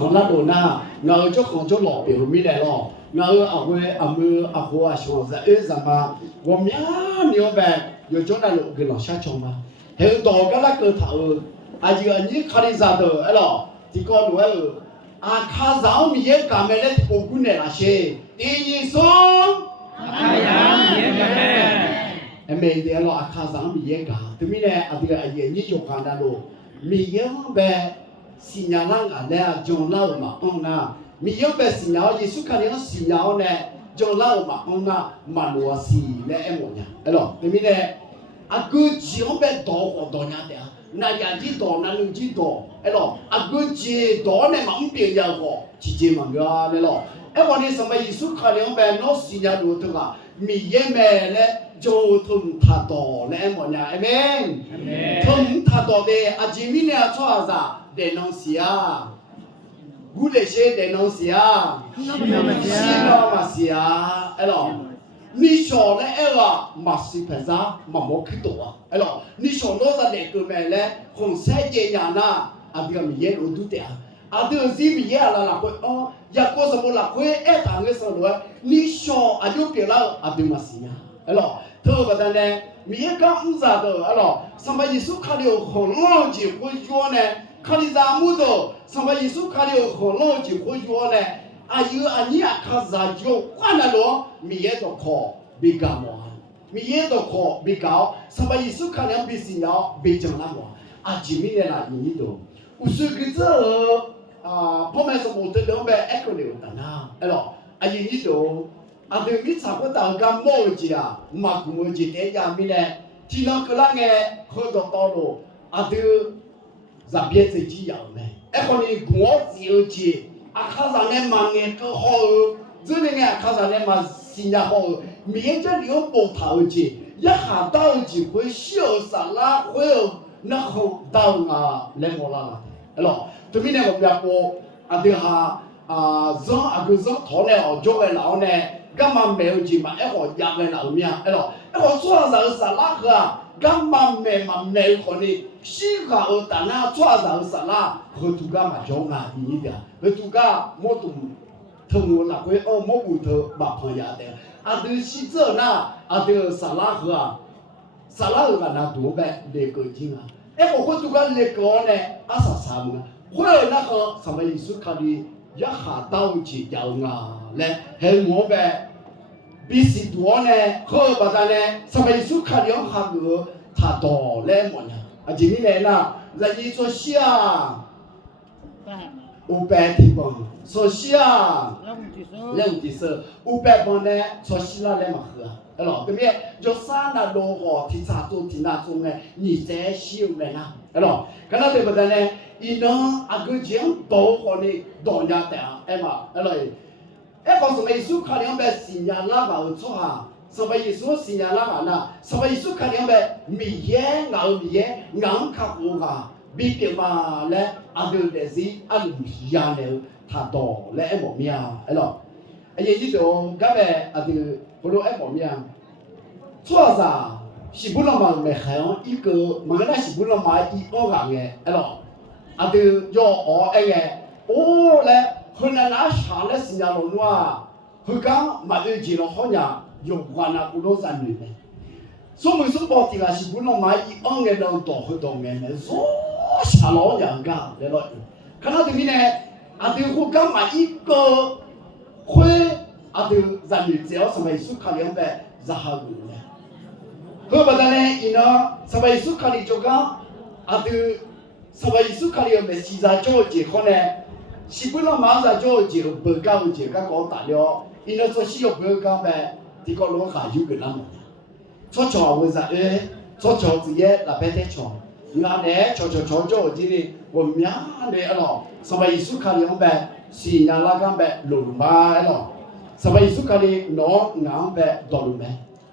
ของนั่นโดน่าเงาเจ้าของเจ้าหล่อเปียวไม่ได้หรอกเงาเอาไว้เอามือเอาหัวชงจะจะมาว่ามีอะไรแบบอยู่จนนั้นก็หล่อชัดชงมาเห็นดอกก็แล้วก็ถามอาจจะอันนี้คาริซาเดอร์หรอที่ก็รู้อาคาซามีเยอะกันไม่ได้ปกุนเนี่ยละเช่ตีนิสงอายังมีเยอะกันเมย์เดียร์เราอาคาซามีเยอะกันที่มีเนี่ยอาจจะอันนี้ยกกันได้ดูมีเยอะแบบสิ่งอย่างนั้นเนี่ยจงเล่ามาน่ะมีเยอะแบบสิ่งอย่างเยซูคริสต์สิ่งอย่างเนี่ยจงเล่ามาน่ะมันว่าสิ่งเนี่ยหมดเนี่ยหรอที่มีเนี่ยอากูจีบแบบดอกดอกเนี่ยเดีย那样子多，那样子多，哎咯，啊个几多呢？嘛唔变样个，直接嘛个嘞咯。哎，我哋什么艺术考量呗？老师呀，路头啊，米也买嘞，就同他多嘞，么呀？哎咩？同他多的，啊，前面呢做啥？电脑是啊，我那些电脑是啊，是嘛是啊，哎咯。你说呢？哎哇，马西拍啥？马莫去多啊！哎咯，你说那啥那个咩嘞？红色的呀那，啊这个米耶罗都的啊，啊这个是米耶啦啦会哦，呀个什么啦会哎当个什么？你说啊就别了啊对嘛是呀？哎咯，特别的呢，米耶刚唔啥的，哎咯，什么艺术看了红浪就会说呢，看的啥么的，什么艺术看了红浪就会说呢。啊有啊你啊看啥就换了咯，米也都考比较嘛，米也都考比较，什么艺术看了比新要比正那么，啊前面的啦你都，我说个这啊，旁边是木头两边一个流的呐，哎咯，啊你都，啊对米差不多干毛子啊，马古毛子在下面呢，听到个那个喝着道路，啊对，这边自己养的，哎可能我自己。啊，看上来嘛，眼个好，真的眼看上来嘛，心眼好，面这里有波头子，一下到就会笑啥啦，会有那好到啊，来莫啦，哎咯，对面那个别个啊，对哈啊，让啊个让头呢哦，做个老呢，干嘛没有钱嘛？哎我养个老命，哎咯，哎我做上啥啦个啊？干嘛没嘛没可能？西卡尔达那做上啥啦？和杜家嘛叫啊，一点，和杜家莫懂，同我那会哦莫骨头嘛朋友的，啊对西这那啊对啥啦个啊，啥啦个那多呗那个劲啊，哎我会杜家那个呢，啊啥啥么？会那个什么意思？看的一下到去要啊嘞，还莫呗。比西多呢，和把它呢，什么意思？看两下个，他多嘞么呀？啊，今年呢，人家说下500地方，说下两几手500方呢，说西那来嘛喝，哎咯，对面就三那罗河，提查做提那种呢，你在修来呐，哎咯，看到对不对呢？伊呢，啊个讲多河呢，多家的，哎嘛，哎咯。哎，告诉美术考量呗，新疆那个错哈，什么艺术新疆那个呢？什么艺术考量呗，米耶熬米耶，硬卡乌个，比别嘛嘞，阿对的是阿米样的，他多嘞一模样，哎咯，哎呀，你就干呗，阿对不如一模样，错啥？是不能嘛没还一个，嘛那是不能嘛一个个的，哎咯，阿对要哦哎个，哦嘞。后来那上来新疆路啊，后刚马上接了好像有关那古老山里面，所以说包地啊是不能买一2年能多很多年的，说下老人家来了，看到这边呢，啊对后刚买一个会啊对人民只要什么艺术考量呗，然后呢，后把它呢，伊呢什么艺术考虑就讲啊对什么艺术考虑呗，现在就结婚呢。是不能马上就不讲就讲大了，因为说需要不讲呗，这个老下就给他们。做桥为啥？做桥子也那边的桥，你看呢，桥就这里我们呀的咯，什么艺术考量呗，是伢那个呗路嘛咯，什么艺术考量孬硬呗道路呗。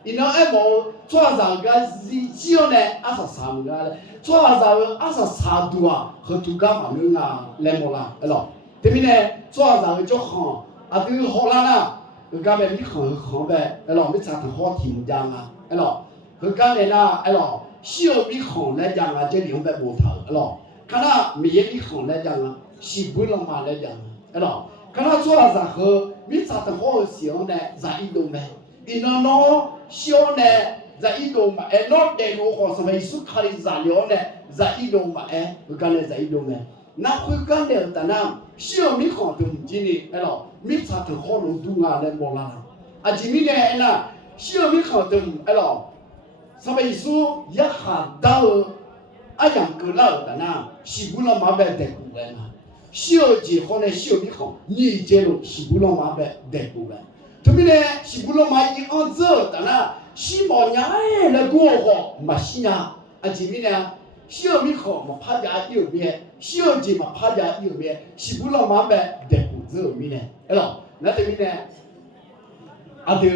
因为哎么做啥个是只有呢23个嘞，做啥个23度啊，和度个嘛路啊来么啦，咯。对面呢，做啥个就好，啊对好啦呐，人家呗你好呗，哎咯，你查成好听讲啊，哎咯，人家呢呐，哎咯，小米好来讲啊，这200木头，哎咯，看那米米好来讲啊，西不了嘛来讲，哎咯，看他做了啥后，没啥的好想呢，啥一动没，一弄弄小呢，啥一动嘛，哎，那带路好什么意思？看你啥料呢？啥一动嘛，哎，我讲的啥一动没？那会讲的，但那小没看懂今年，哎咯，没啥的好路途啊来摸啦，啊，今年呢，哎那小没看懂，哎咯，什么意思？一下到。啊，养狗了的呢，西不了马白带过来嘛。小姐好呢，小米好，你接了西不了马白带过来。特别呢，西不了马一按走的呢，西毛伢哎来过好，没西伢。啊，这边呢，小米好嘛，趴家右边，小姐嘛趴家右边，西不了马白带过走面呢。哎咯，那这边呢，啊都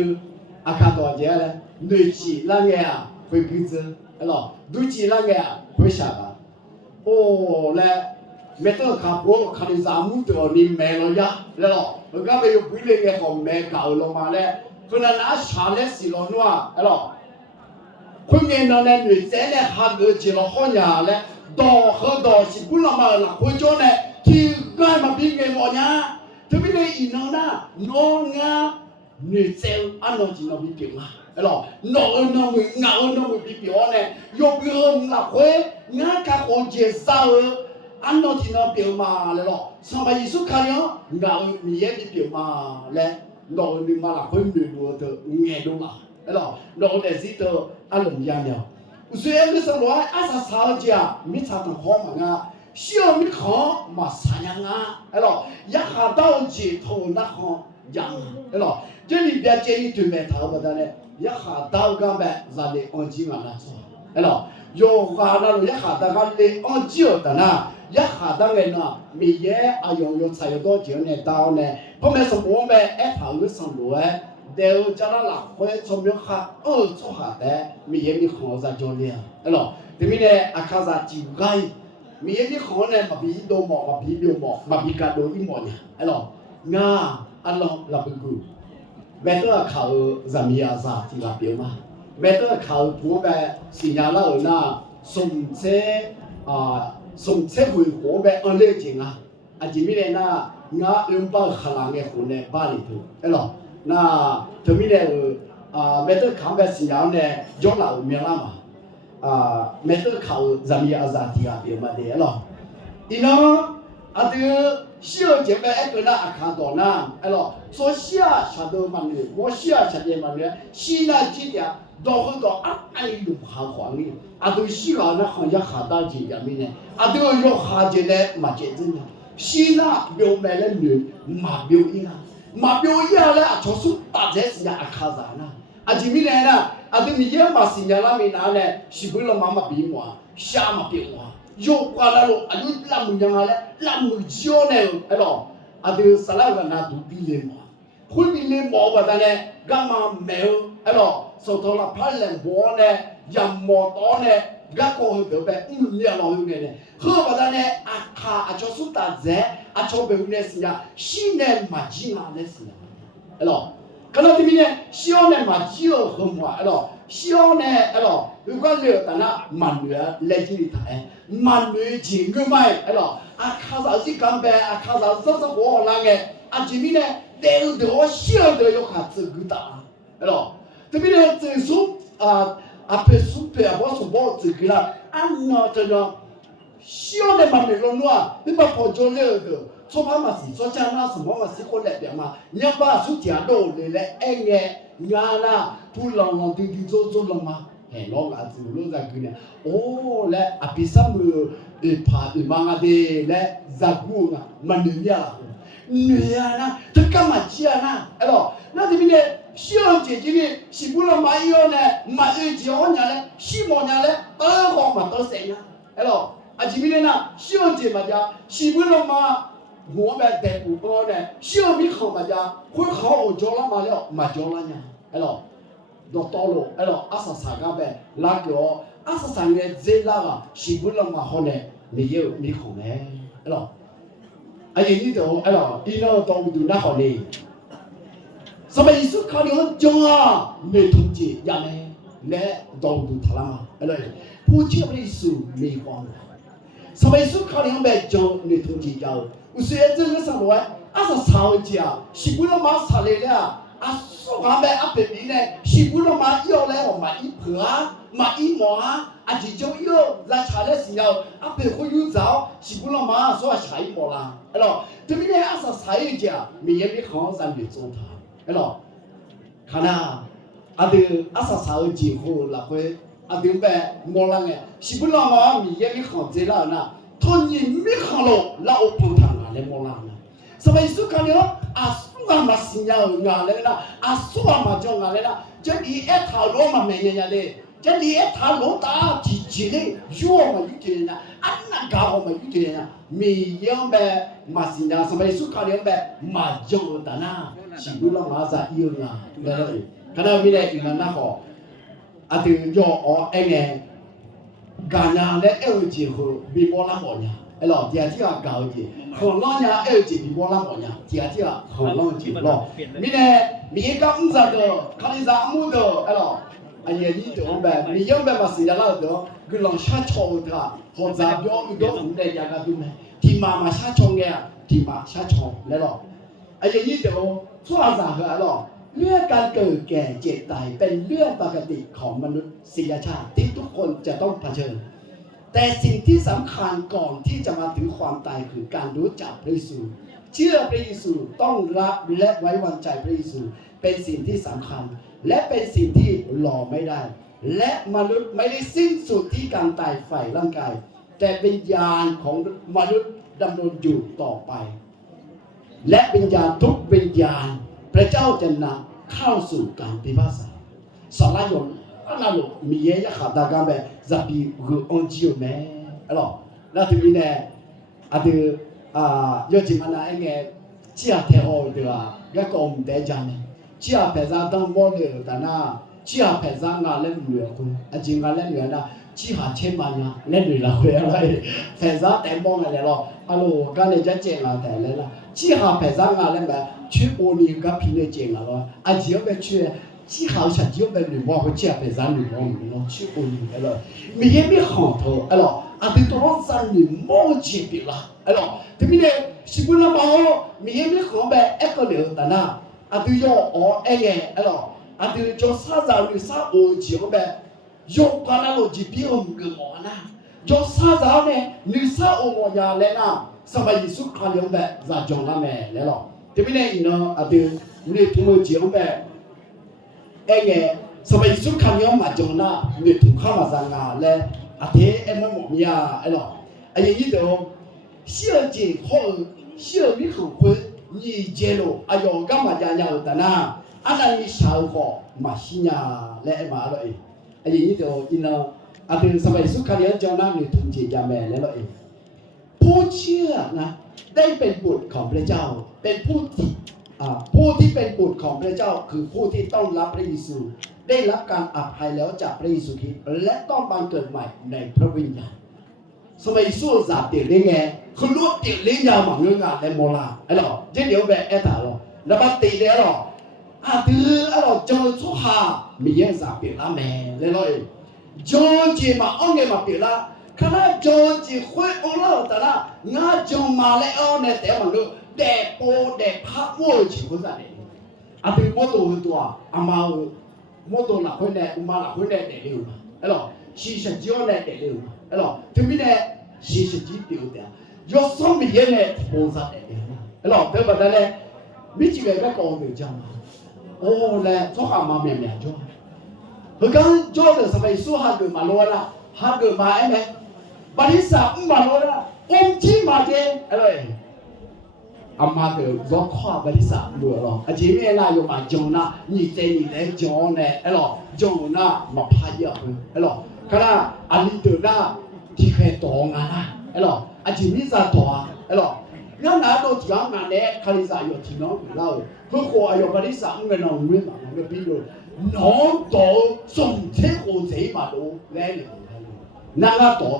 啊看到这呢，内气那个啊会狗子，哎咯，内气那个啊。会下吧？哦，来，没得看我看你啥木头，你买了呀？来咯，我刚才有回来个好买搞了嘛嘞？可能拿下来是了喏，哎咯，后面那呢女仔呢还个接了好伢嘞，到后到是不那么了，回家呢，听俺们别个我伢，特别呢一弄呢，弄啊，女仔俺弄起那边点啊。哎咯，弄会比表呢，有比好那会，俺看好介绍，俺弄起那表嘛来咯，上班一说看了，俺你也比表嘛来，弄你嘛那会女多的眼中啦，哎咯，弄的是都俺弄样了，虽然你说我俺啥吵架，没吵成好嘛啊，小没看嘛啥样啊，哎咯，一下到街头那行样，哎咯，这里边建议对面头不得呢。一下到刚呗，让你安静完了做，哎咯，有话那一下到刚你安静的呢，一下到个呢，每夜啊用才有多久呢到呢？后面是我们哎头有上路哎，都叫他拿回从明下做下的，每夜你看啥教练，哎咯，对面呢啊看啥就该，每夜你看呢嘛比多毛嘛比六毛嘛比干多一毛呢，哎咯，啊啊咯那不够。每个考什么样子这个表嘛？每个考我们新疆老人呐，送车回国呗，按类型啊，啊这边呢，我用把荷兰的货呢把里头，哎咯，那这边呢每个考呗新疆呢，养老面了嘛，每个考什么样子这个表嘛的咯，因呢这小姐们一个呢看到呢，哎咯，说下头嘛呢，我下头嘛呢，现在几点到后到哎路行黄的，都西港那行业下到几点面呢，都要下节呢嘛节真的，现在表买了女嘛表一啊，嘛表一啊嘞，就是大家是呀看啥呢？这边呢，都米也嘛是呀那面呢，是不了妈妈比我，下嘛比我。有qua là lo adu làm người nhà là làm người chiêu này ấy lo adu salah là na du bi le mo khui bi le mo ba ta ne gamma mèo ấy lo sau đó là phá lên bò này yam mo to này gác cô hơi béo bé nhà lo hơi này hơi ba ta ne kha cho số ta dễ cho béo này xí ya xí này mà chỉ mà này xí ấy lo cái đó thì mình này xí này mà chiêu hơn mà ấy lo xí này ấy lo如果了但那慢女来这里谈，慢女钱个买，哎咯，看啥子干呗，看啥子活那个，这边呢，都得我晓得要看这个大，哎咯，这边呢，这数配数配我数包这个啦，那这个小的嘛没弄喏，你把跑做了的，做怕嘛是做家那什么嘛是过来的嘛，你要把数家都来哎个，那不啷啷做了嘛。哎，老伢子老在跟呢，哦，来啊，比什么怕嘛的来照顾啊，蛮女呀，女呀那，这干嘛去啊那？哎咯，那这边呢，小姐姐呢，是不能买药呢，买二几好年呢，四毛年呢，都好嘛都行啊，哎咯，这边呢，小姐嘛家，是不能买我们带不高呢，小米好嘛家，会好教了嘛了，嘛教了呢，哎咯。到道路，哎咯，啥个呗，那个啥个这那个，是不能嘛好呢？没有没空呢，哎咯，你都哎咯，你那到不到那好呢？什么意思？看你很讲啊，没统计呀呢，来到不到他了嘛？哎咯，不接不意思没光， สมัยสุดเขาเนี่ยแบบจงในทุ่งจีเจ้าอุเสียเจ้าเรื่องสังเวยอาสาสาวเจ้าสิบุลมาสาเลยเนี่ยอาสุขแบบอัปเดตนี่เนี่ยสิบุลมาเยอะแล้วมาอีเผือมาอีหมออาจิจงเยอะราชาเลยสิเอาอัปเดตคนยุ่งเจ้าสิบุลมา说ใช้หมอละไอ้หรอที่นี่อาสาสาวเจ้ามีอย่างนี้ของสันติจงทานไอ้หรอขณะอาเดอาสาสาวจีโคละเว้ยอาเดแบบหมอละไงสิบุลมามีอย่างนี้ของเจ้านะทุนยิ่งไม่ขลุ่มเราปุ่นทางอะไรหมอละนะสมัยสุดเขาเนี่ยอาสุขมาสิญญางานเลยนะอาสุขมาจงงานเลยนะจะดีเอทาโลมาเมียนเลยจะดีเอทาโลตาจีจีเลยยั่วมาอยู่ที่นี่นะอันนั้นก้าวมาอยู่ที่นี่นะมีอย่างแบบมาสิญญาสมัยสุดเขาเนี่ยแบบมาจงตานะสิบุลมาซาอีนะเลยขณะวิเลยอีนั่นนะเขาอาทิตย์ย่อเองกาญาและเอลจีเขาบีบอลหมดเนี่ยไอ้หล่อเดียที่ก็เก่าจีของน้องเนี่ยเอลจีบีบอลหมดเนี่ยเดียที่ก็ของน้องจีหล่อมีเนี่ยมีก็อุ้งซาเดอคาริซามูเดอไอ้หล่อไอ้ยี่ตัวแบบมียังแบบมาสิแล้วเดอคือลองชาชงท่าของซาบิโออุดมในยากาดูไหมที่มาชาชงเนี่ยที่มาชาชงแล้วหล่อไอ้ยี่ตัวชั่วซาเหรอหล่อเรื่องการเกิดแก่เจ็บตายเป็นเรื่องปกติของมนุษยชาติที่ทุกคนจะต้องเผชิญแต่สิ่งที่สำคัญก่อนที่จะมาถึงความตายคือการรู้จักพระเยซูเชื่อพระเยซูต้องรับและไว้วางใจพระเยซูเป็นสิ่งที่สำคัญและเป็นสิ่งที่รอไม่ได้และมนุษย์ไม่ได้สิ้นสุดที่การตายฝ่ายร่างกายแต่วิญญาณของมนุษย์ดำรงอยู่ต่อไปและวิญญาณทุกวิญญาณพระเจ้าจะนำเข้าสู่การพิพากษาสลายนอันนั้นมีเยอะขาดกันแบบจะปีคือองค์จิโอแม่หรอแล้วทีนี้เนี่ยอาทิตย์ยอดจิมันนะเองเชื่อเทโอเดียวก็คงได้จังเชื่อเพื่อนต้องมองเลยแต่น่ะเชื่อเพื่อนงานเล่นเหลือคุณจริงงานเล่นเหลือนะเชื่อเช่นมันนะเล่นเหลือเลยอะไรเพื่อนแต่มองอะไรหรอฮัลโหลก็เลยจะเจ๋งอะไรแต่เลยนะเชื่อเพื่อนงานเล่นแบบ去屋里个皮的进了咯，只要别去，只好像只要别女娃会接别咱女娃女咯，去屋里个咯，没也没行头，哎咯，对多咱女冇接别啦，哎咯，对不对？是不那么好，没也没行呗，一个了的呐，对要哎个，哎咯，对做啥子女啥我接呗，要干那罗就别我们个么呐，做啥子呢？女啥我么呀来呐，什么意思看了呗，咋讲了没来咯？ที่ไม่ได้อินเนาะอาทิตย์นี่ทุ่มเจียงแบบเองสมัยสุดขันยอมมาจงนะนี่ทุ่มข้ามาสังงาและอาทิตย์มันหมดมีอะไรหรอไอ้ยังยี่เดียวเชื่อจริงคนเชื่อมีของคนยี่เจโลอายองก็มาจางๆแต่นะอันนั้นมีชาวขอมาชิญาและมาเลยไอ้ยังยี่เดียวอินเนาะอาทิตย์สมัยสุดขันยอมจงนะนี่ทุ่มเจียงแม่และเลยผู้เชื่อนะได้เป็นบุตรของพระเจ้าเป็นผู้ที่เป็นบุตรของพระเจ้าคือผู้ที่ต้องรับพระเยซูได้รับการอภัยแล้วจากพระเยซูคริสต์และต้องบังเกิดใหม่ในพระวิญญาณสมัยสู้สาเตียงได้ไงคือรู้เตียงเลี้ยงยาวหมังเรื่องงานในโมลาไอ้หรอเจ๊เดี๋ยวแบบแอตตาหรอแล้วบัตตีเดี๋ยวหรอถือไอ้หรอจงสุขามีเยอะสาเตียงละแม่เลยเลยจงจีมาเอาเงินมาเปียละขณะจงจีคุยเอาแล้วแต่ละงาจงมาแล้วเอาเนี่ยแต่มันดูเด็กโปเด็กพักวัวจีคนนั้นเองถึงมอตัวตัวอามาโมตัวหลักคนเนี่ยอุมาหลักคนเนี่ยเด็กเร็วไอ้หรอชีสจีโอเนี่ยเด็กเร็วไอ้หรอถึงมีเนี่ยชีสจีเดียวเดียวยกซ้อมมีเนี่ยโปซัดเด็กไอ้หรอเดี๋ยวบัดนั้นมีจีเวก็กองเดือดจังโอ้เลยทุกอามาเมียจ้าเฮ้ยกันจ้าเดี๋ยวสมัยสู้ฮักเกิดมาโลละฮักเกิดมาไอ้แม่บริษัทมาโลละองค์ที่มาเจไอ้เลยอามาเกิดก็ข้าบริษัทดูหรออาจจะไม่น่าอยู่มาจงนะนี่เจนี่เลยจงเนี่ยไอ้หรอจงนะมาพายอ่ะไอ้หรอขณะอันนี้เดินหน้าที่เคยต่องานนะไอ้หรออาจจะไม่จะต่อไอ้หรองั้นนะโดนที่งานเนี่ยคาริสาอยู่ที่น้องเล่าเพื่อขออายุบริษัทเงินน้องเรื่องมาเงินพี่ดูน้องโตส่งเทโอเจมาดูแน่เลยนั่งต่อ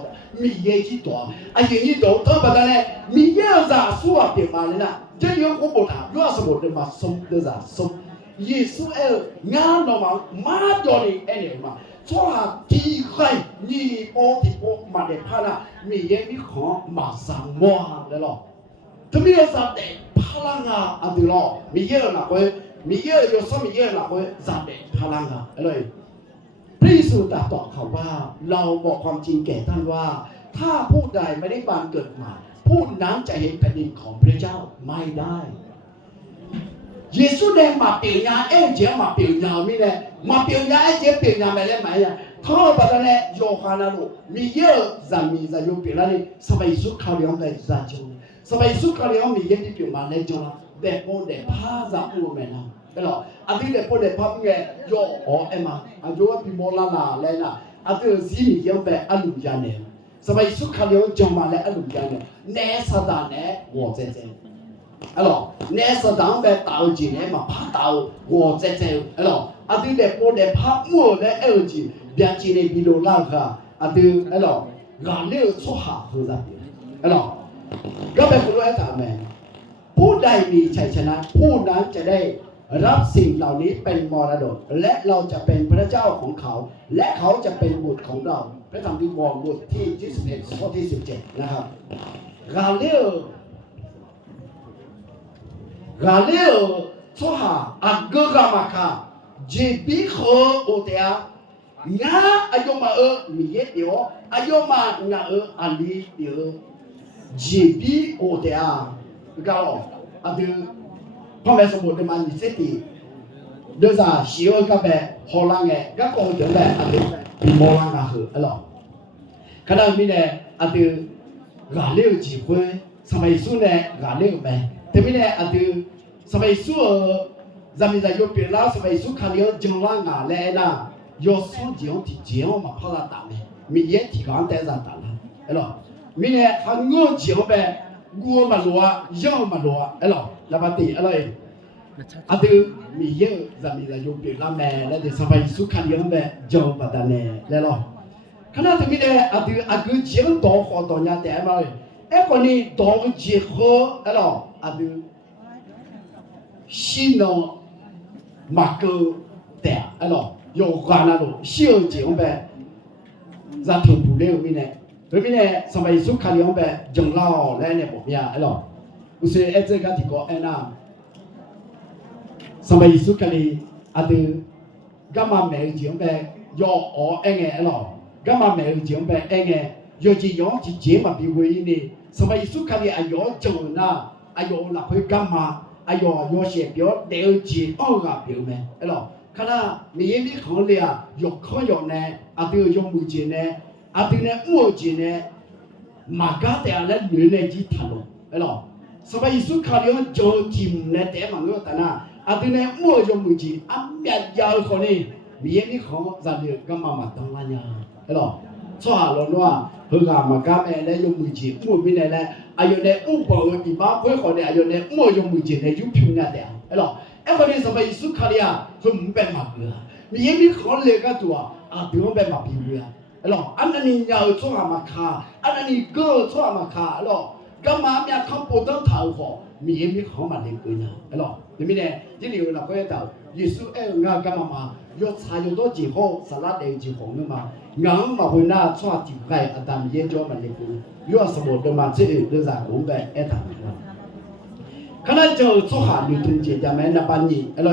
มีเยอะที่ต่อไอ้ยังยี่ต่อทั้งประเทศมีเยอะจะสู้เปลี่ยนมาเลยนะเจ้าเดียวกูบอกนะยูอาสมุดเลยมาส่งเดือดส่งเยซูงานเรามาจอนี่เอ็นเอ็มมา错体会你波的波马的帕拉米耶米可马上摸来了，他们要啥的帕拉啊啊对了，米耶那会米耶有什么耶那会啥的帕拉啊，哎嘞，พิสูจน์ตอบเขาว่าเราบอกความจริงแก่ท่านว่าถ้าผู้ใดไม่ได้บังเกิดใหม่ผู้นั้นจะเห็นแผ่นดินของพระเจ้าไม่ได้耶稣呢嘛表扬二节嘛表扬咪呢嘛表扬二节表扬咪咧咪呀他把他呢约翰那路咪有咱咪在有表那里什么耶稣考量在在就什么耶稣考量咪也的表嘛来就啦แต่พอแต่พาจะอู่แม่นะแต่หรออันที่แต่พอแต่พาเงี้ยโยอ๋อเอ็มอ่ะโยว่าพิมพ์ลาลาเลยนะอันที่ซีมียังแบบอันลุยาเนี่ยสมัยสุขเลี้ยงจงมาแล้วอันลุยาเนี่ยเนสตาเนี่ยหัวเจ๊เจ๊အဲ့တော့နေစတန်ပဲတောက်ကြည့်နေမှာဖတ်တောက်ဟောစဲစဲအဲ့တော့အတူတဲ့ပေါ်တဲ့ဖတ်မို့တဲ့အဲ့ကြည့်ပြန်ကြည့်နေပြီးတော့လောက်ကအတူအဲ့တော့ငါလေးကိုဆွဟာဟိုစားပြီအဲ့တော့ကဘယ်ကိုလဲတာမယ်ผู้ใดมีชัยชนะผู้นั้นจะได้รับสิ่งเหล่านี้เป็นมรดกและเราจะเป็นพระเจ้าของเขาและเขาจะเป็นบุตรของเราพระธรรมที่บอกบทที่21ข้อที่17นะครับกาเล错哈阿哥干嘛卡这比和我的呀那阿哟嘛米耶的哦阿哟嘛那阿里的这比我的呀搞了阿对พ่อแม่สมบูรณ์มาอยู่เสียทีเดี๋ยวจะเสียกับแบบฮอลแลนด์ไงก็คงจะแบบอันนี้มีมอลังก็คืออะไรขณะนี้เนี่ยอันนี้งานเลี้ยงจีบสมัยสู้เนี่ยงานเลี้ยงไปแต่ไม่เนี่ยอันนี้สมัยสู้จะมีแต่ยกเปลี่ยนแล้วสมัยสู้ขันเลี้ยงจังหวะงานเลยนะยกสู้เจียวที่เจียวมาพาราตาเนี่ยมีเยอะที่การแต่จะตาละอะไรมีเนี่ยหันงูเจียวไปงูมาลัวยาวมาลัวอะไรแล้วปฏิอะไรอันนี้มีเยอะจะมีแต่ยกเปลี่ยนแล้วแม่แล้วเดี๋ยวสมัยสู้ขันเลี้ยงไปจังหวะตาเนี่ยแล้วขณะที่มีเนี่ยอันนี้อันนี้เจียวต่อขอต่อเนี่ยแต่มาไอ้คนนี้ต่อเจียวอะไรอันนี้新的马哥的，哎咯，有关那种小钱呗，咱听不了咪呢，对咪呢？上面说看样呗，养老来呢不呀，哎咯，不是哎这个地方哎那，上面说看哩，啊都干嘛没有钱呗？要哦哎咯，干嘛没有钱呗？哎要这样去钱嘛比为呢？上面说看哩哎要挣呐，哎要那会干嘛？哎呦，有些表了解二个表咩？哎咯，看那你咪看了啊，有可有呢，啊都有目前呢，啊都呢目前呢，马家的那女呢去谈咯，哎咯，什么意思？看了就进呢，แต่嘛个但那，啊都呢目前啊面要可呢，你咪看咱就干嘛嘛当然呀，哎咯，错下了喏，佢个马家咩呢用目前目前呢？อายุเนี่ยอุปกรณ์ที่บ้านเพื่อนคนเนี่ยอายุเนี่ยมั่วยงมือเจนเนี่ยยุบพิงเนี่ยไอ้หรอไอ้คนนี้สมัยสุขเลยอ่ะคือมันเป็นมาเบื่อมียังมีคนเลี้ยงตัวเดี๋ยวมันเป็นมาพิเบื่อไอ้หรออันนั้นนี่ยาวชั่วมาคาอันนั้นนี่เกิดชั่วมาคาไอ้หรอก็มาเนี่ยเขาปวดต้องเท้าคอมียังมีของมาเลี้ยงกันนะไอ้หรอที่มีเนี่ยที่เหลือเราก็จะเท้า耶稣哎งานก็มา有茶有多几号สลัดเอง几红的嘛งานมาคนน่าชั่วจีบใครอาจารย์เย็นจ้ามาเลี้ยงกันยอดสมุดเดิมมาที่เรื่องจากผมไปเอ็ดทำขณะเจ้าสุขาดูทุ่งเจียจะแม้นับปันยี่อะไร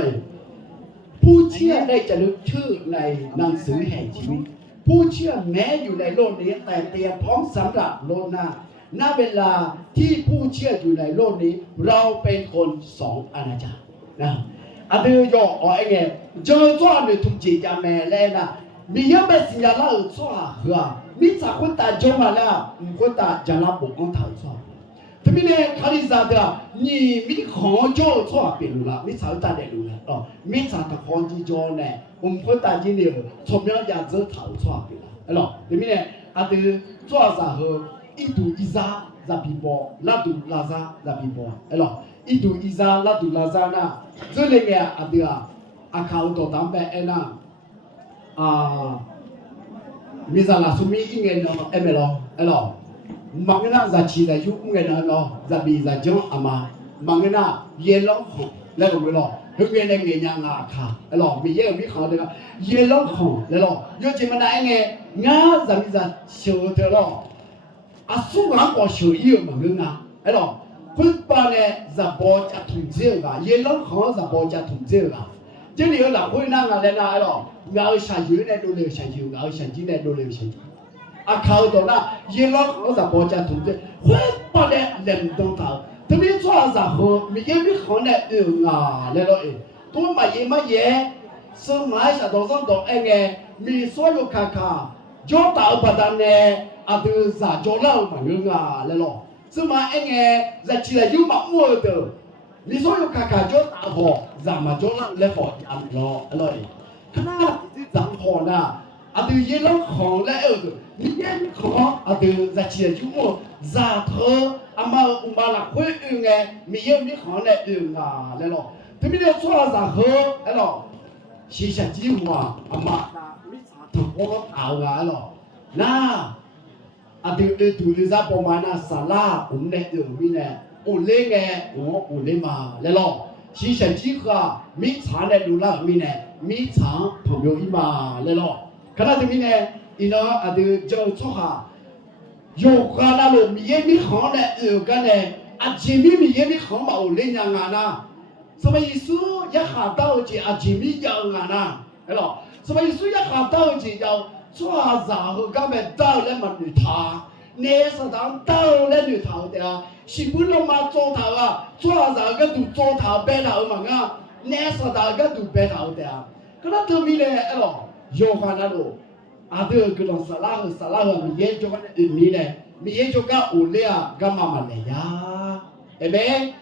ผู้เชื่อได้จะนึกชื่อในหนังสือแห่งชีวิตผู้เชื่อแม้อยู่ในโลกนี้แต่เตรียมพร้อมสำหรับโลกหน้าณเวลาที่ผู้เชื่ออยู่ในโลกนี้เราเป็นคนสองอาณาจักรนะอันเดียวย่อไอ้เงี้ยเจ้าตัวในทุ่งเจียจะแม้แล้วนะมีเยอะแบบสิ่งอย่างเราชั่วเหรอมีจากคนตาจงมาแล้วคนตาจะรับบุกของถ่ายชั่วทีนี้เนี่ยคาริซาเดอนี่มีของโจ้ชั่วเปลี่ยนละมีสาวตาเด็กละอ๋อมีจากตะคอนจีโจ้เนี่ยคนตาจีเนี่ยชมยังอยากจะถ่ายชั่วเปลี่ยนละไอ้หรอทีนี้เนี่ยอันเดียวชั่วสาเหตุอีดูอีซาจะปีบอลาดูลาซาจะปีบอไอ้หรออีดูอีซาลาดูลาซานะส่วนเรื่องเนี่ยอันเดียวอาคาวตัวตั้งแต่ไอ้น่ะมีสารสุมีอิงเงินเนาะเอ็มเอลเอลมังนะจะชีได้ยุคเงินเนาะจะมีจะจ้องอามามังนะเย็นร้องแล้วก็ไม่ร้อง เรื่องในเงี้ยงาค่ะหรอมีเยอะมีของเด็กเยอะล้อของแล้วหรอยอดจิมันได้ไงงาจะมีจะเชื่อเธอหรออาสู้งาก็เชื่อเยอะเหมือนกันนะหรอคุณป้าเนี่ยจะบอกจะถูกเชื่อกันเยอะล้อของจะบอกจะถูกเชื่อกัน这里有老会那个来拿了，熬下去呢都流下去，熬下去呢都流下去。靠到那一老好在国家统治，会把那人都到，特别做啥好，没有好的来了多买嘢乜嘢，是買下多少多沒所有卡卡，就到不得呢，都啥就老嘛來了，是嘛在起来有嘛我的。มีส่วนอยู่ขาขาจดตาพอจำมาจดละเล็กพอจำเนาะอะไรขณะที่จำพอน่ะดูเยอะของแล้วมีเยอะของดูจะเชื่อจู่จะเธอมาละคุยไงมีเยอะมีของแล้วแล้วหรอที่มีเรื่องส่วนจะเธอแล้วชีชจีหัวมาไม่สาธุก็เอาไงหรอน่าดูจะประมาณน่ะสาระเนี่ยมีเนี่ยโอเล่ไงโอเล่มาแล้วหรอชีเฉจีค่ะมีฐานในดูแลมีเนี่ยมีฐาน朋友อีมาแล้วหรอขณะที่มีเนี่ยอีน้องดูเจ้าชั่วหาโยกาลาโลมีเยมีของเนี่ยกันเนี่ยจิมีเยมีของมาโอเล่ยังไงนะสมัยยิสุยะขาดาวจีจิมียังไงนะแล้วหรอสมัยยิสุยะขาดาวจี要做啥和干么到了么女他你是当到了女他的是不能嘛做头啊，做啥个都做头白头嘛啊，你是哪个都白头的啊？可那头米嘞，咯，有话那咯，都个种沙拉和米耶就个米嘞，米耶就个乌嘞啊，个妈妈嘞呀，对不对？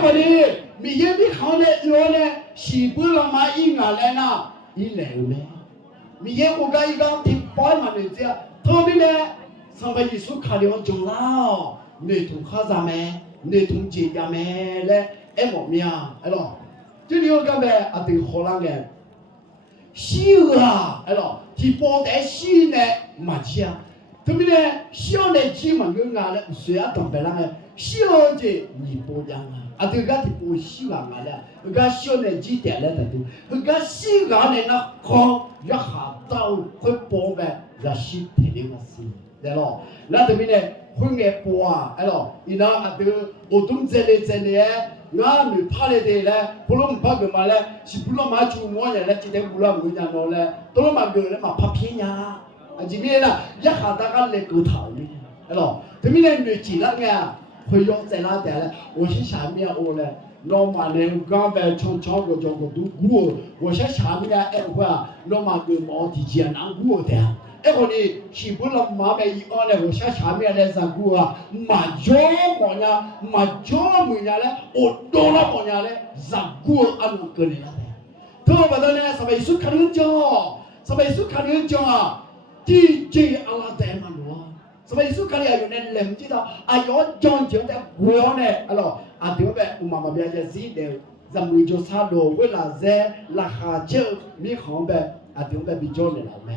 不哩，米耶米好嘞，有嘞，是不能嘛一眼嘞呐，一来嘞，米耶我讲一讲听白嘛嘞这，头米嘞，上班一数看的我中了。你同卡啥咩？你同姐家咩嘞？冇咩啊？咯，这里有个咩？对荷兰嘅，小啊，咯，提波带小呢，嘛吃啊。特别呢，小呢只嘛个牙嘞，谁啊当白人嘅？小姐你波样啊？对个提波小牙嘞，个小呢只点嘞的，个小牙呢那靠一下到会波呗，那是天灵个事，对咯？那特别呢。คนเงี้ยปัวหรออีน่าดูอุตุมเจริญเนี่ยงานหรือพาเลยเดเลยพลุมพักมาเลยสิพลุมาจูมัวเนี่ยแล้วจิตเตบุลามุญญาโนเลยตัวมาเกิดแล้วมาพับเพี้ยจีมีนะยักษ์ตากันเลยกูถ่ายนี่หรอที่มีเนี่ยหนุ่ยจีละไงคุยยงใจละแต่ละ我是下面我嘞老妈呢刚被从个叫个都过我是下面话老妈个毛地接难过的我呢，是不能马被一安嘞，我下面嘞是古啊，马脚么呀，马脚么呀嘞，我多了么呀嘞，是古安能跟你啦嘞。他把他呢，什么意思看得见啊？什么意思看得见啊？DJ 阿拉带嘛罗，什么意思看得见？有人来不知道，要讲究的不要呢，对呗，我妈妈别讲是的，咱们就差多为了在拉下酒，你看呗，对呗，比较的老妹。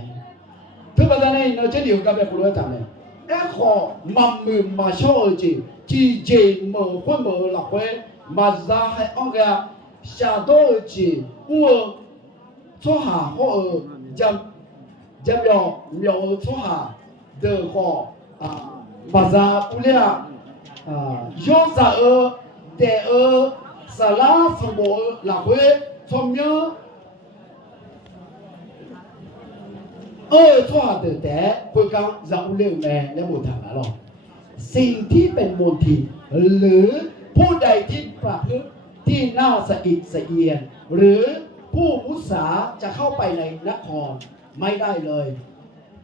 thứ ba này nó chỉ điều các bạn phụ nữ chẳng này, họ mà mượn mà cho chỉ mở khuôn mở là quên mà ra hay ông kia, xa đôi chỉ của số hà họ jam số hà de họ mà ra ulia do ra để sa la phong bộ là quên phong nhớทั่วแต่คุยกันจะเรื่องแม่และหมู่ทางนั้นหรอกสิ่งที่เป็นมลทินหรือผู้ใดที่ประพฤติที่น่าสะอิดสะเอียนหรือผู้มุสาจะเข้าไปในนครไม่ได้เลย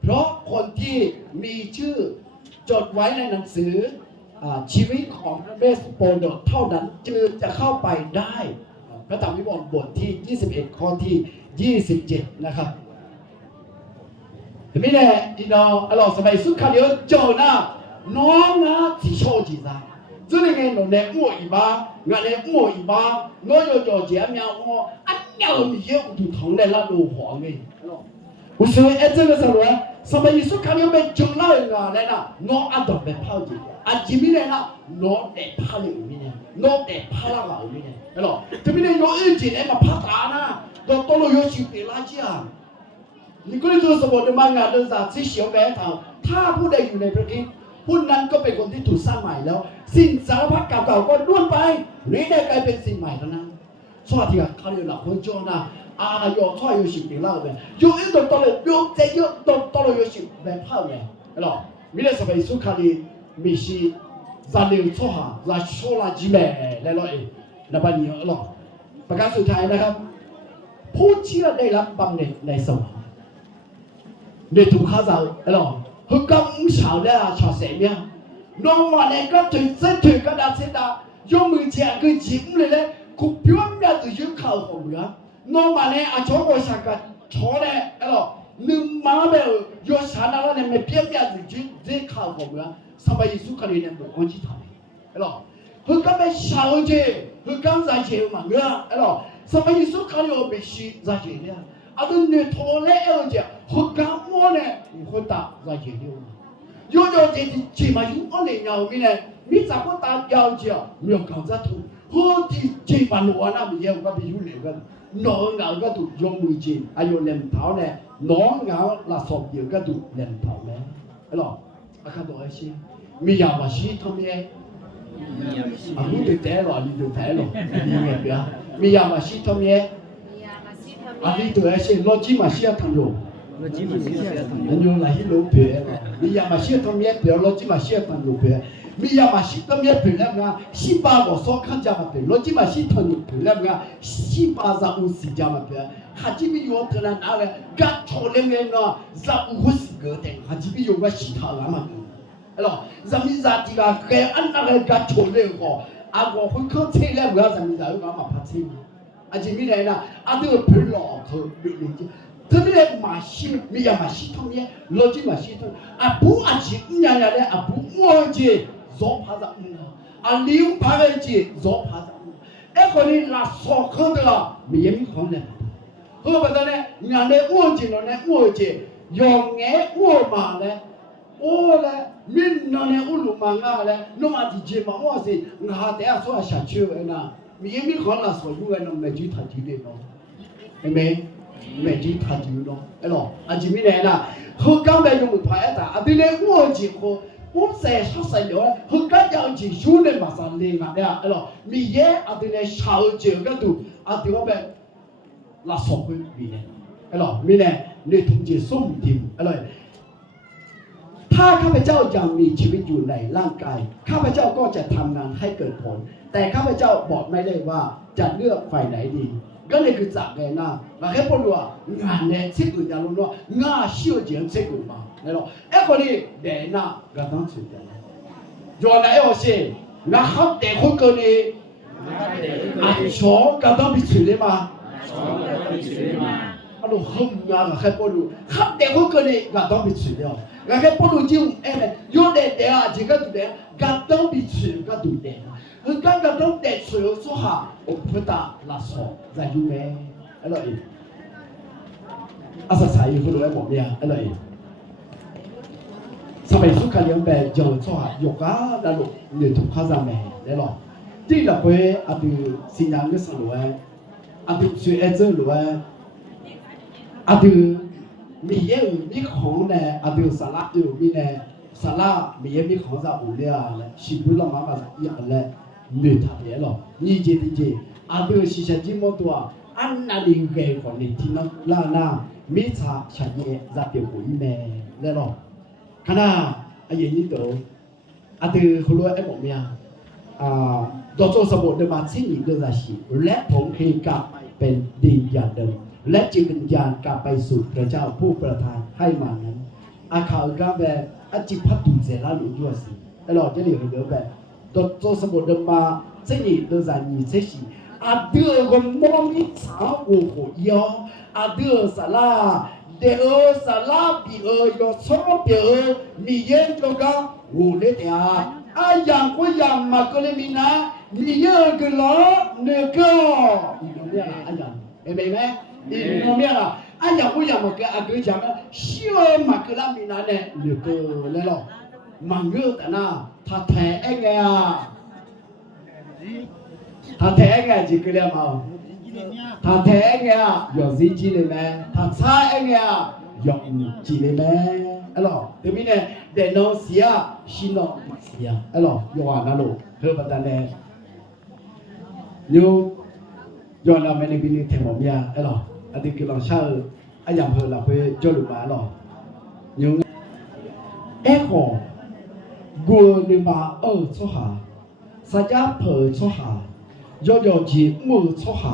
เพราะคนที่มีชื่อจดไว้ในหนังสือชีวิตของพระเมสโปโดเท่านั้นจึงจะเข้าไปได้พระธรรมวิวรณ์บทที่21ข้อที่27นะครับไม่แน่อีน้องสมัยสุดขัดเดียวเจ้าหน้าน้องนะที่โชว์จีซ่า这里面弄的我一把，俺的我一把，我要叫前面我要你有都同来那路黄的，我说这个时候什么意思？看有没有来那来那，我都没跑进来。อาจิมิเนี่ยนะโน้ตเด็ดพาเลยมิเนี่ยโน้ตเด็ดพาละก็มิเนี่ยเออที่มิเนี่ยโยนจีเนี่ยมาพัฒนานะตัวเราโยชิเปล่าจีอ่ะนี่ก็เลยตัวสมบูรณ์มากงานเดินสายที่เฉียวแหวนเท้าถ้าผู้ใดอยู่ในประเทศผู้นั้นก็เป็นคนที่ถูกสร้างใหม่แล้วสิ่งสารพัดเก่าๆก็ล้วนไปหรือได้กลายเป็นสิ่งใหม่เท่านั้นสวัสดีครับเขาเรียกว่าคนโจนะโยช่วยโยชิเปล่าแบบโยอินตัวเราโยเจโยตัวเราโยชิแบบเท่าไงเออมิเนี่ยสมัยสุขาดีมีชีจะเลี้ยงชั่วหาจะโชว์ละจีแม่แล้วเองนับวันนี้เออประการสุดท้ายนะครับผู้เชื่อได้รับบำเหน็จในสวรรค์ในทุกข้าเจ้าเออฮึกำชาวเล่ชาวเสียน้องวันนี้ก็ถึงเส้นถึงกระดาษเส้นดายกมือเชียร์คือจิ้มเลยกูเพื่อนเนี่ยจะยืมข่าวของมึงน้องวันนี้อาชอบว่าสักการชอเลยเออนึ่งมาแบบยศชนะแล้วเนี่ยไม่เพี้ยนเนี่ยจะยืมข่าวของมึงสมัยสุขารีเนี่ยบอกว่าจีทำเออฮึกำเป็นชาวเจ้ฮึกำใจเจ้ามันเนี่ยเออสมัยสุขารีเอาไปชีใจเจ้าเนี่ยอาดุนเนี่ยทอเล่เออเจ้าฮึกำว่าเนี่ยคนตาใจเจ้า有这起码有二零幺米呢，你咋个打要求没有搞这图？好的起码罗那边有个比有那个，น้อง个图用มือจีอายุเล่มเท้าเนี่ยน้องละสอบเดียวก็ดูเล่มเท้าเนี่ยหรออาคาตัวไอ้ชิมียามาชีทำยังอาคุณดูแต่หรอนี่ดูแต่หรอมีเงี้ยเปียมียามาชีทำยังอานี่ตัวไอ้ชิโลจิมาชีทำอยู่อันนี้เราที่รู้เผื่อมียามาเชื่อทำเมียเผื่อเราที่มาเชื่อทำอยู่เผื่อมียามาเชื่อทำเมียเผื่อแล้วงาสิบาบอกสองขันจามาเผื่อเราที่มาเชื่อทำอยู่เผื่อแล้วงาสิบาจะอุ้งสิจามาเผื่อข้าที่มีอยู่ตรงนั้นอะไรกัดโชว์เรื่องงาจะอุ้งสิเกิดเองข้าที่มีอยู่ว่าสิท่าละมันเออจะมีจะที่ว่าแกอันนั้นกัดโชว์เรื่องก็อากูคนเขาเชื่อแล้วงาจะมีจะอยู่มาพัฒนาอาจจะมีอะไรนะอาเดี๋ยวเผื่อหลอกเขาดูดี特别的马戏，没有马戏通耶，逻辑马戏通，不起伢伢的不摸起，做趴着溜趴着起，做趴着个呢那少看的啦，没看的，后边的呢，伢的摸起了呢摸起，用眼摸嘛呢，我呢，民那呢乌鲁嘛啊呢，弄嘛地鸡嘛我是，我等下说下去的呢，没看了所有的那没去谈起的咯，对没？ไม่จีทัดอยู่เนาะไอ้หรออาจจะมีเนี่ยนะเขาก้าวไปยงผ่านแต่อันนี้ว่าจีเขาผมเสียชอบเสียเลยเขาก้าวยังจีชูเนี่ยมาสั่งเลี้ยงกันเนี่ยไอ้หรอมีเยอะอันนี้ชาวจีก็ดูอันนี้ว่าแบบละสองคนมีเนี่ยไอ้หรอมีเนี่ยในทุ่งจีส้มดิมไอ้หรอถ้าข้าพเจ้ายังมีชีวิตอยู่ในร่างกายข้าพเจ้าก็จะทำงานให้เกิดผลแต่ข้าพเจ้าบอกไม่ได้ว่าจะเลือกฝ่ายไหนดีก็เลยคือจากเลยนะเราแค่พูดว่างานเนี่ยเช็คอยู่อย่างนู้นว่างานเชี่ยวชาญเช็คอยู่มาเนี่ยหรอไอ้คนนี้เด่นนะก็ต้องช่วยกันย้อนไหนเอาสิงานเขาเด็กคนคนนี้ชอบก็ต้องไปช่วยเลยมาอันนู้นเขางานเราแค่พูดดูเขาเด็กคนคนนี้ก็ต้องไปช่วยเลยเราแค่พูดดูจริงเอ้ยย้อนเด็กอ่ะจริงก็ดูเด็กก็ต้องไปช่วยก็ดูเด็กคือการกระตุ้นเด็กช่วยสู้หาอุปถัมภ์ละสองใจยุ่งแม่อะไรอีกอาศัยอยู่คนเดียวหมดเนี่ยอะไรอีกสมัยสุขาเลี้ยงแบบเจ้าสู้หาโยกะแล้วลูกเรียนทุกข้าราชการได้หรอที่เราไปอาดูสิ่งอย่างนี้สรุปอาดูช่วยเจ้าหรืออาดูมีเยอะมีของเนี่ยอาดูสาระอยู่มีเนี่ยสาระมีเยอะมีของจะอุ่นเลยอะไรชีวิตเรามาแบบอย่างไรไม่ทันเลยหรอนี่เจดีเจอาดูสิฉันจิมอตัวอันนั้นเองคนนี้ที่นั่นล่าหน้ามิชาฉันเนี่ยจะเป็นผู้หญิงเลยหรอขณะไอ้ยันนี่ตัวอาดูคนรู้ไอ้บอกเมียตัวโจสมุดเดิมมาสิ่งนี้เรื่องอะไรและผมเคยกลับเป็นดินอย่างเดิมและจิตวิญญาณกลับไปสู่พระเจ้าผู้ประทานให้มานั้นอาข่าวก็แบบอาจิพัดถูกเสร็จแล้วหรือยั่วสิไอ้หลอดจะเหลือเยอะแบบตัวโจสมุดเดิมมาสิ่งนี้เรื่องอะไรเช่นอาเดือก็มองมิจฉาโอ้โหยออาเดือสลาเดอสลาบียอสอบบีมีเย็นก็ก็หูเลี้ยอายังก็ยังมาก็เลยมีนะมีเยอะก็ล้อเนื้อก็อีโนเมียอายังเห็นไหมอีโนเมียอายังก็ยังมาก็อาก็ยังเชื่อมาก็แล้วมีนะเนี่ยเนื้อก็เลยหรอ mang ngư ta na thà thẻ anh nghe à thà thẻ anh nghe chỉ cái liam màu thà thẻ anh nghe à giờ gì chỉ lên mẹ thà sai anh nghe à giờ chỉ lên mẹ alo từ mình này để nó xia xin nó xia alo giờ nó lộ hơn bắt đầu này như giờ là mình đi thêm một nhà alo anh đi kêu làm sao anh làm hơn là phải cho được mà alo nhưng echo gua ni ma ở chỗ hà sa gia phở chỗ hà yo yo chỉ mua chỗ hà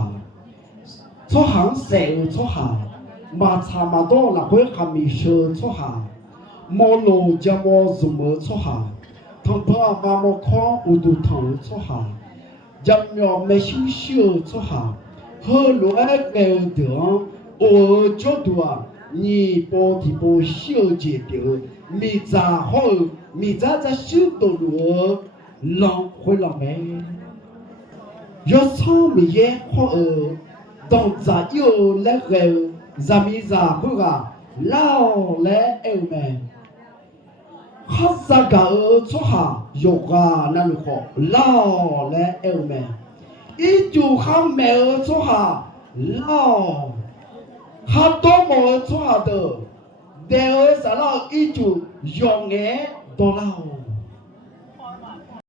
chỗ hàng sẽ ở chỗ hà mà cha mà đó là phải làm gì sơ chỗ hà mò lô gia mò dùng ở chỗ hà thằng ba ba mò khó u du thằng chỗ hà dầm nhỏ mấy xíu xíu chỗ hà hơn lúa nghèo đường ở chỗ đùa你波提波小姐掉，米扎好，米扎在小多路，浪会浪咩？要炒米也好当在有那个在米扎会个老来欧咩？哈萨个做下有个那路好老来欧咩？一就还没有做下老。他多么做的，但是啥了，一就用眼多了。